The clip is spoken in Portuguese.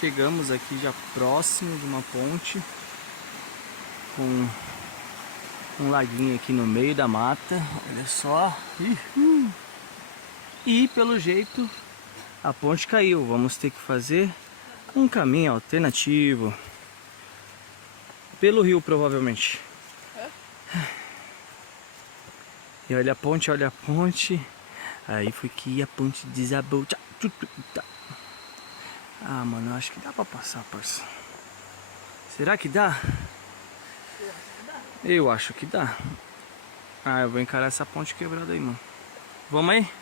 chegamos aqui já próximo de uma ponte com um laguinho aqui no meio da mata. Olha só. E pelo jeito a ponte caiu. Vamos ter que fazer um caminho alternativo pelo rio, provavelmente. E olha a ponte, olha a ponte. Aí foi que a ponte desabou. Ah, mano, eu acho que dá pra passar, parça. Será que dá? Eu acho que dá. Ah, eu vou encarar essa ponte quebrada aí, mano. Vamos aí?